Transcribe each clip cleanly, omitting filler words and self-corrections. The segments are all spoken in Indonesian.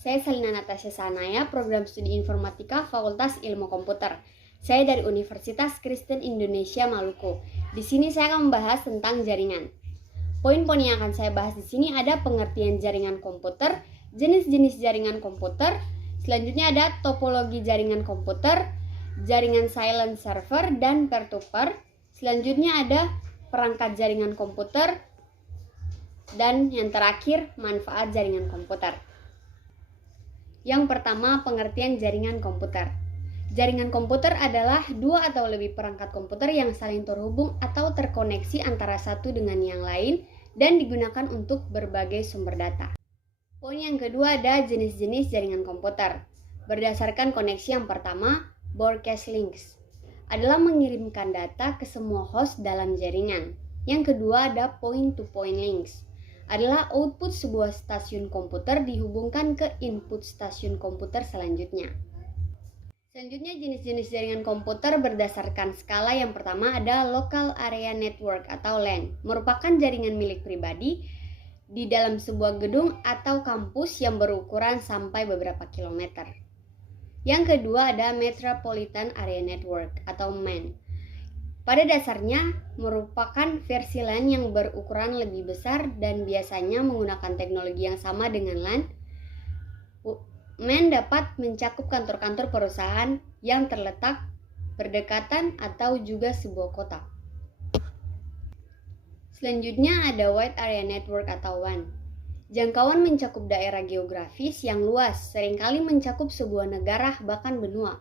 Saya Salina Natasha Sanaya, Program Studi Informatika Fakultas Ilmu Komputer. Saya dari Universitas Kristen Indonesia Maluku. Di sini saya akan membahas tentang jaringan. Poin-poin yang akan saya bahas di sini ada pengertian jaringan komputer, jenis-jenis jaringan komputer, selanjutnya ada topologi jaringan komputer, jaringan silent server dan peer-to-peer, selanjutnya ada perangkat jaringan komputer, dan yang terakhir manfaat jaringan komputer. Yang pertama, pengertian jaringan komputer. Jaringan komputer adalah dua atau lebih perangkat komputer yang saling terhubung atau terkoneksi antara satu dengan yang lain dan digunakan untuk berbagai sumber data. Poin yang kedua ada jenis-jenis jaringan komputer. Berdasarkan koneksi yang pertama, broadcast links adalah mengirimkan data ke semua host dalam jaringan. Yang kedua ada point-to-point links adalah output sebuah stasiun komputer dihubungkan ke input stasiun komputer selanjutnya. Selanjutnya jenis-jenis jaringan komputer berdasarkan skala. Yang pertama ada Local Area Network atau LAN, merupakan jaringan milik pribadi di dalam sebuah gedung atau kampus yang berukuran sampai beberapa kilometer. Yang kedua ada Metropolitan Area Network atau MAN. Pada dasarnya merupakan versi LAN yang berukuran lebih besar dan biasanya menggunakan teknologi yang sama dengan LAN. MAN dapat mencakup kantor-kantor perusahaan yang terletak berdekatan atau juga sebuah kota. Selanjutnya ada Wide Area Network atau WAN. Jangkauan mencakup daerah geografis yang luas, seringkali mencakup sebuah negara bahkan benua.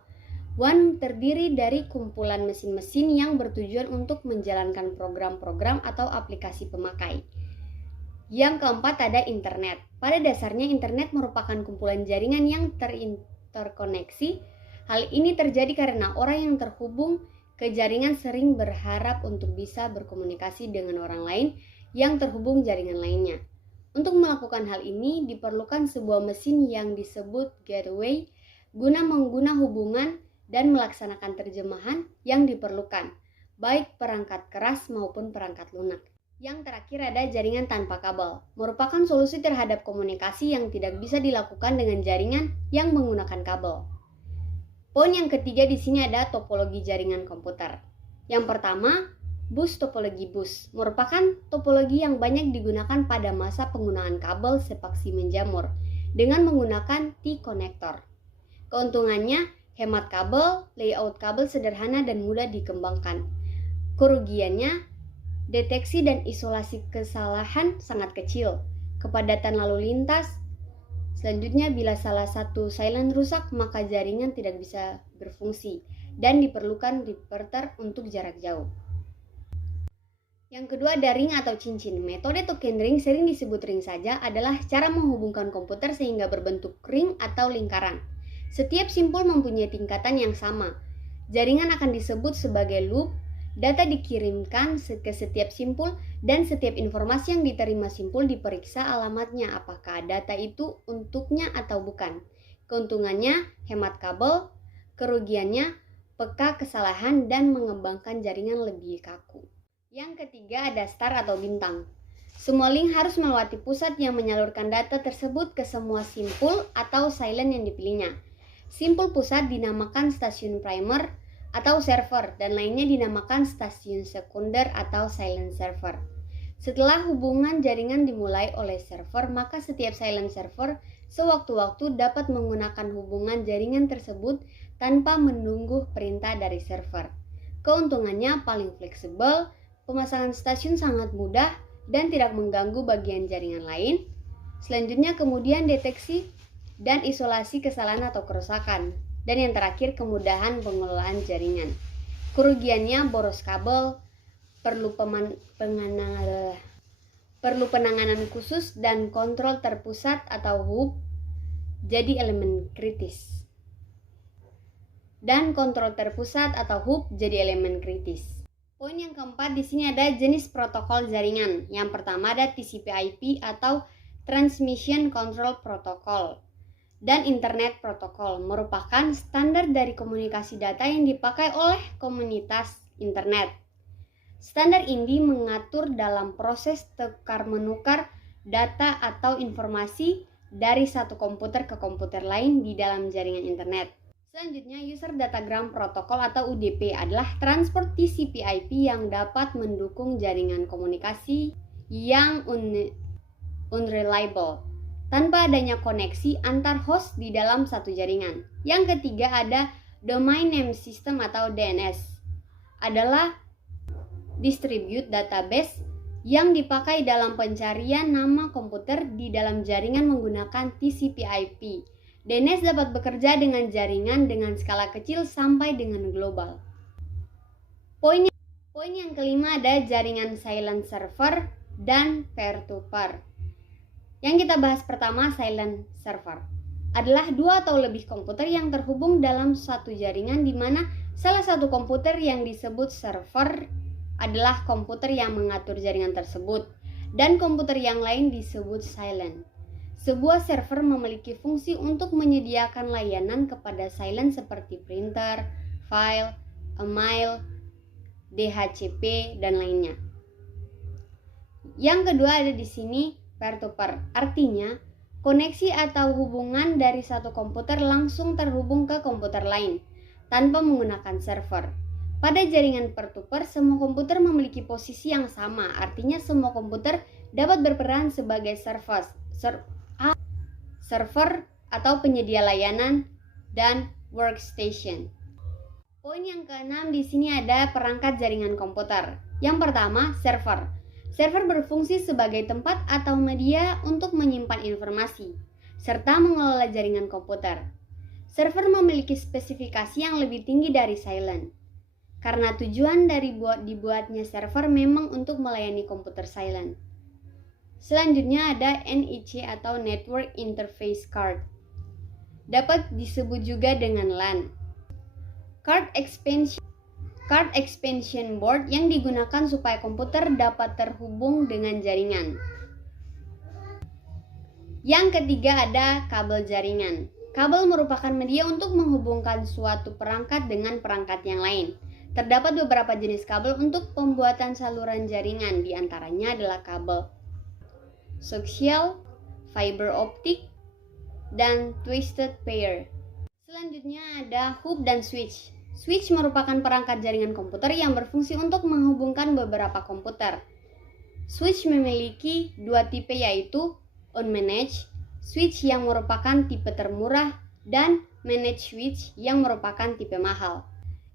WAN terdiri dari kumpulan mesin-mesin yang bertujuan untuk menjalankan program-program atau aplikasi pemakai. Yang keempat ada internet. Pada dasarnya internet merupakan kumpulan jaringan yang terkoneksi. Hal ini terjadi karena orang yang terhubung ke jaringan sering berharap untuk bisa berkomunikasi dengan orang lain yang terhubung jaringan lainnya. Untuk melakukan hal ini diperlukan sebuah mesin yang disebut gateway guna mengguna hubungan dan melaksanakan terjemahan yang diperlukan, baik perangkat keras maupun perangkat lunak. Yang terakhir ada jaringan tanpa kabel, merupakan solusi terhadap komunikasi yang tidak bisa dilakukan dengan jaringan yang menggunakan kabel. Poin yang ketiga di sini ada topologi jaringan komputer. Yang pertama, bus topologi bus, merupakan topologi yang banyak digunakan pada masa penggunaan kabel sepaksi menjamur dengan menggunakan T-connector. Keuntungannya, hemat kabel, layout kabel sederhana dan mudah dikembangkan. Kerugiannya, deteksi dan isolasi kesalahan sangat kecil, kepadatan lalu lintas. Selanjutnya, bila salah satu silent rusak, maka jaringan tidak bisa berfungsi dan diperlukan repeater untuk jarak jauh. Yang kedua ada ring atau cincin. Metode token ring, sering disebut ring saja, adalah cara menghubungkan komputer sehingga berbentuk ring atau lingkaran. Setiap simpul mempunyai tingkatan yang sama. Jaringan akan disebut sebagai loop. Data dikirimkan ke setiap simpul dan setiap informasi yang diterima simpul diperiksa alamatnya apakah data itu untuknya atau bukan. Keuntungannya hemat kabel, kerugiannya peka kesalahan dan mengembangkan jaringan lebih kaku. Yang ketiga ada star atau bintang. Semua link harus melewati pusat yang menyalurkan data tersebut ke semua simpul atau silent yang dipilihnya. Simpul pusat dinamakan stasiun primer atau server dan lainnya dinamakan stasiun sekunder atau silent server. Setelah hubungan jaringan dimulai oleh server, maka setiap silent server sewaktu-waktu dapat menggunakan hubungan jaringan tersebut tanpa menunggu perintah dari server. Keuntungannya paling fleksibel, pemasangan stasiun sangat mudah dan tidak mengganggu bagian jaringan lain. Selanjutnya kemudian deteksi dan isolasi kesalahan atau kerusakan. Dan yang terakhir kemudahan pengelolaan jaringan. Kerugiannya boros kabel, perlu penanganan khusus dan kontrol terpusat atau hub jadi elemen kritis. Poin yang keempat di sini ada jenis protokol jaringan. Yang pertama ada TCP/IP atau Transmission Control Protocol. Dan Internet Protocol merupakan standar dari komunikasi data yang dipakai oleh komunitas internet. Standar ini mengatur dalam proses tukar-menukar data atau informasi dari satu komputer ke komputer lain di dalam jaringan internet. Selanjutnya, User Datagram Protocol atau UDP adalah transport TCP/IP yang dapat mendukung jaringan komunikasi yang unreliable tanpa adanya koneksi antar host di dalam satu jaringan. Yang ketiga ada Domain Name System atau DNS. Adalah distribute database yang dipakai dalam pencarian nama komputer di dalam jaringan menggunakan TCP/IP. DNS dapat bekerja dengan jaringan dengan skala kecil sampai dengan global. Poin yang kelima ada jaringan silent server dan peer-to-peer. Yang kita bahas pertama, silent server adalah dua atau lebih komputer yang terhubung dalam satu jaringan di mana salah satu komputer yang disebut server adalah komputer yang mengatur jaringan tersebut dan komputer yang lain disebut silent. Sebuah server memiliki fungsi untuk menyediakan layanan kepada silent seperti printer, file, email, DHCP, dan lainnya. Yang kedua ada di sini peer-to-peer. Artinya, koneksi atau hubungan dari satu komputer langsung terhubung ke komputer lain tanpa menggunakan server. Pada jaringan peer-to-peer, semua komputer memiliki posisi yang sama. Artinya semua komputer dapat berperan sebagai server atau penyedia layanan dan workstation. Poin yang keenam di sini ada perangkat jaringan komputer. Yang pertama, server. Server berfungsi sebagai tempat atau media untuk menyimpan informasi serta mengelola jaringan komputer. Server memiliki spesifikasi yang lebih tinggi dari silent. Karena tujuan dari dibuatnya server memang untuk melayani komputer silent. Selanjutnya ada NIC atau Network Interface Card. Dapat disebut juga dengan LAN. Card expansion board yang digunakan supaya komputer dapat terhubung dengan jaringan. Yang ketiga ada kabel jaringan. Kabel merupakan media untuk menghubungkan suatu perangkat dengan perangkat yang lain. Terdapat beberapa jenis kabel untuk pembuatan saluran jaringan, di antaranya adalah kabel coaxial, fiber optic, dan twisted pair. Selanjutnya ada hub dan switch. Switch merupakan perangkat jaringan komputer yang berfungsi untuk menghubungkan beberapa komputer. Switch memiliki dua tipe, yaitu unmanaged switch yang merupakan tipe termurah dan managed switch yang merupakan tipe mahal.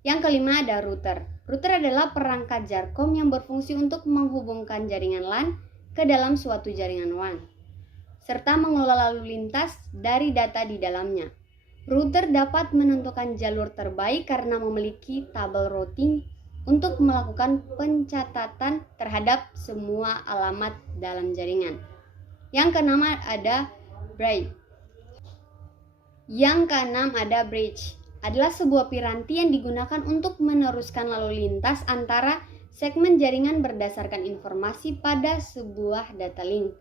Yang kelima ada router. Router adalah perangkat Jarcom yang berfungsi untuk menghubungkan jaringan LAN ke dalam suatu jaringan WAN, serta mengelola lalu lintas dari data di dalamnya. Router dapat menentukan jalur terbaik karena memiliki tabel routing untuk melakukan pencatatan terhadap semua alamat dalam jaringan. Yang keenam ada bridge. Adalah sebuah piranti yang digunakan untuk meneruskan lalu lintas antara segmen jaringan berdasarkan informasi pada sebuah data link.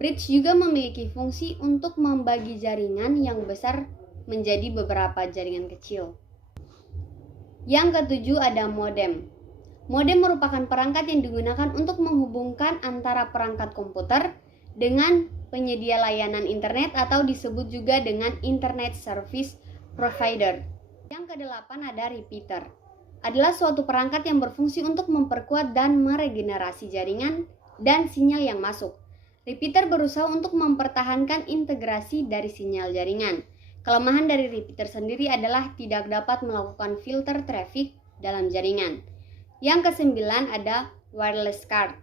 Bridge juga memiliki fungsi untuk membagi jaringan yang besar menjadi beberapa jaringan kecil. Yang ketujuh ada modem. Modem merupakan perangkat yang digunakan untuk menghubungkan antara perangkat komputer dengan penyedia layanan internet atau disebut juga dengan Internet Service Provider. Yang kedelapan ada repeater. Adalah suatu perangkat yang berfungsi untuk memperkuat dan meregenerasi jaringan dan sinyal yang masuk. Repeater berusaha untuk mempertahankan integrasi dari sinyal jaringan. Kelemahan dari repeater sendiri adalah tidak dapat melakukan filter traffic dalam jaringan. Yang kesembilan ada wireless card.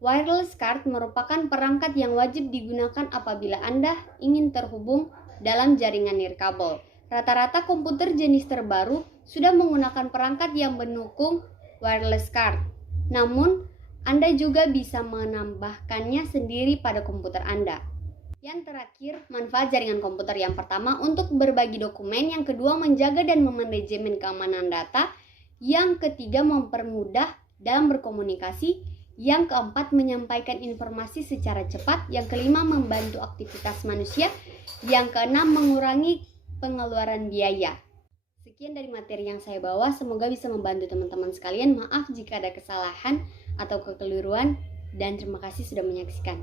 Wireless card merupakan perangkat yang wajib digunakan apabila Anda ingin terhubung dalam jaringan nirkabel. Rata-rata komputer jenis terbaru sudah menggunakan perangkat yang mendukung wireless card. Namun, Anda juga bisa menambahkannya sendiri pada komputer Anda. Yang terakhir, manfaat jaringan komputer yang pertama untuk berbagi dokumen, yang kedua menjaga dan memanajemen keamanan data, yang ketiga mempermudah dalam berkomunikasi, yang keempat menyampaikan informasi secara cepat, yang kelima membantu aktivitas manusia, yang keenam mengurangi pengeluaran biaya. Sekian dari materi yang saya bawa, semoga bisa membantu teman-teman sekalian. Maaf jika ada kesalahan atau kekeliruan, dan terima kasih sudah menyaksikan.